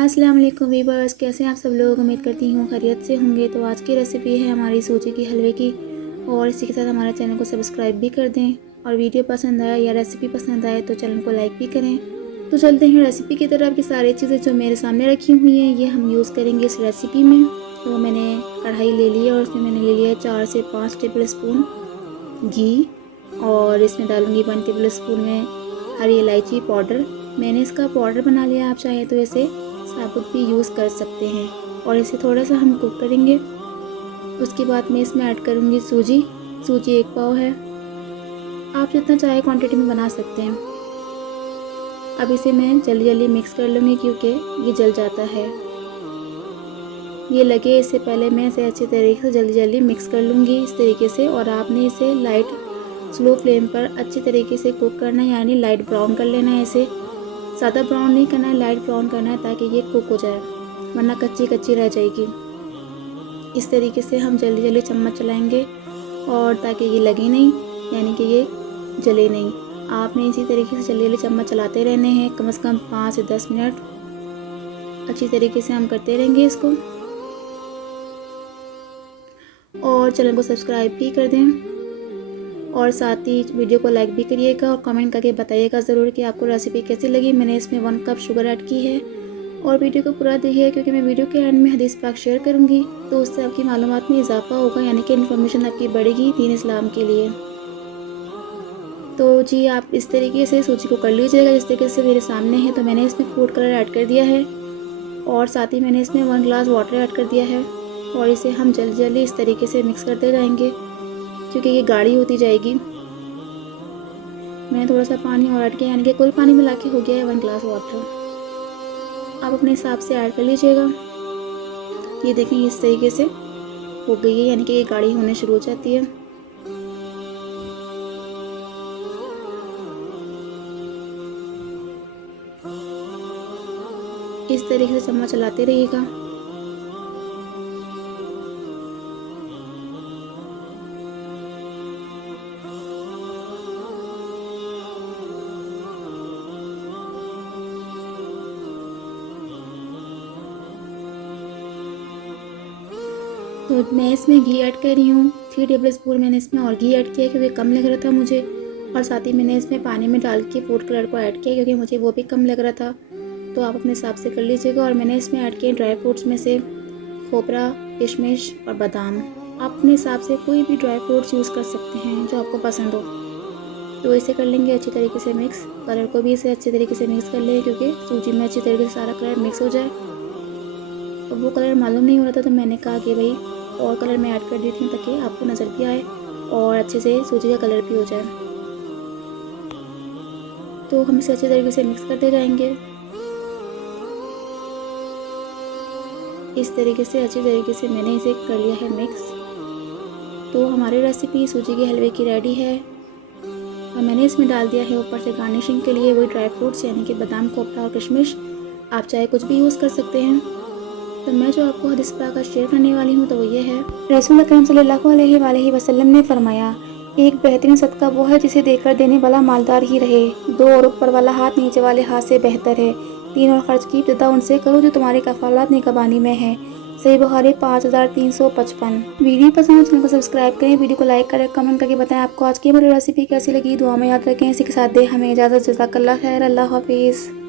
अस्सलाम वालेकुम वीवर्स, कैसे हैं आप सब लोग। उम्मीद करती हूँ खैरियत से होंगे। तो आज की रेसिपी है हमारी सूजी की हलवे की, और इसी के साथ हमारे चैनल को सब्सक्राइब भी कर दें। और वीडियो पसंद आए या रेसिपी पसंद आए तो चैनल को लाइक भी करें। तो चलते हैं रेसिपी की तरफ। की सारी चीज़ें जो मेरे सामने रखी हुई हैं ये हम यूज़ करेंगे इस रेसिपी में। तो मैंने कढ़ाई ले ली है और उसमें मैंने ले लिया है 4 से 5 टेबल स्पून घी, और इसमें डालूँगी 1 टेबल स्पून में हरी इलायची पाउडर। मैंने इसका पाउडर बना लिया, आप चाहे तो इसे साबुत भी यूज़ कर सकते हैं। और इसे थोड़ा सा हम कुक करेंगे। उसके बाद मैं इसमें ऐड करूँगी सूजी 1 पाव है। आप जितना चाहे क्वांटिटी में बना सकते हैं। अब इसे मैं जल्दी मिक्स कर लूँगी क्योंकि ये जल जाता है। ये लगे इससे पहले मैं इसे अच्छी तरीके से जल्दी मिक्स कर लूँगी इस तरीके से। और आपने इसे लाइट स्लो फ्लेम पर अच्छी तरीके से कुक करना है, यानी लाइट ब्राउन कर लेना है। इसे ज़्यादा ब्राउन नहीं करना है, लाइट ब्राउन करना है ताकि ये कुक हो जाए, वरना कच्ची कच्ची रह जाएगी। इस तरीके से हम जल्दी चम्मच चलाएंगे और ताकि ये लगे नहीं, यानी कि ये जले नहीं। आपने इसी तरीके से जल्दी चम्मच चलाते रहने हैं, कम से कम 5 से 10 मिनट अच्छी तरीके से हम करते रहेंगे इसको। और चैनल को सब्सक्राइब भी कर दें और साथ ही वीडियो को लाइक भी करिएगा और कमेंट करके बताइएगा ज़रूर कि आपको रेसिपी कैसी लगी। मैंने इसमें 1 कप शुगर ऐड की है। और वीडियो को पूरा देखिए क्योंकि मैं वीडियो के एंड में हदीस पाक शेयर करूंगी, तो उससे आपकी मालूमात में इजाफा होगा, यानी कि इन्फॉर्मेशन आपकी बढ़ेगी दीन इस्लाम के लिए। तो जी आप इस तरीके से सूजी को कर लीजिएगा जिस तरीके से मेरे सामने है। तो मैंने इसमें फूड कलर ऐड कर दिया है और साथ ही मैंने इसमें 1 गिलास वाटर ऐड कर दिया है। और इसे हम जल्दी इस तरीके से मिक्स करते जाएंगे क्योंकि ये गाढ़ी होती जाएगी। मैंने थोड़ा सा पानी और ऐड किया, यानी कि कुल पानी मिला के हो गया है 1 गिलास वाटर। आप अपने हिसाब से ऐड कर लीजिएगा। ये देखें इस तरीके से हो गई है, यानी कि ये गाढ़ी होने शुरू हो जाती है। इस तरीके से चम्मच चलाते रहिएगा। तो मैं इसमें घी ऐड कर रही हूँ 3 टेबल स्पून। मैंने इसमें और घी ऐड किया क्योंकि कम लग रहा था मुझे। और साथ ही मैंने इसमें पानी में डाल के फूड कलर को ऐड किया क्योंकि मुझे वो भी कम लग रहा था। तो आप अपने हिसाब से कर लीजिएगा। और मैंने इसमें ऐड किए ड्राई फ्रूट्स में से खोपरा, किशमिश और बादाम। आप अपने हिसाब से कोई भी ड्राई फ्रूट्स यूज़ कर सकते हैं जो आपको पसंद हो। तो इसे कर लेंगे अच्छी तरीके से मिक्स। कलर को भी इसे अच्छी तरीके से मिक्स कर लेंगे क्योंकि सूजी में अच्छी तरीके से सारा कलर मिक्स हो जाए। और वो कलर मालूम नहीं हो रहा था तो मैंने कहा कि भाई और कलर मैं ऐड कर देती हूँ ताकि आपको नज़र भी आए और अच्छे से सूजी का कलर भी हो जाए। तो हम इसे अच्छे तरीके से मिक्स करते जाएंगे। इस तरीके से अच्छी तरीके से मैंने इसे कर लिया है मिक्स। तो हमारी रेसिपी सूजी के हलवे की रेडी है। और मैंने इसमें डाल दिया है ऊपर से गार्निशिंग के लिए वही ड्राई फ्रूट्स, यानी कि बादाम, खोपरा और किशमिश। आप चाहे कुछ भी यूज़ कर सकते हैं। तो मैं जो आपको हदीस पाक का शेयर करने वाली हूँ तो वो ये है। रसूल अकरम सल्लल्लाहु अलैहि वसल्लम ने फरमाया, एक बेहतरीन सदका वो है जिसे देकर देने वाला मालदार ही रहे। 2 और ऊपर वाला हाथ नीचे वाले हाथ से बेहतर है। 3 और खर्च की इब्तिदा उनसे करो जो तुम्हारे कफालत निगहबानी में है। सही बुखारी 5355। वीडियो पसंद है चैनल को सब्सक्राइब करें, वीडियो को लाइक करें, कमेंट करके बताएं आपको आज की हमारी रेसिपी कैसी लगी। दुआ में याद रखें, इसी के साथ दे हमें इजाज़त। जज़ाकल्लाह खैर। अल्लाह हाफिज़।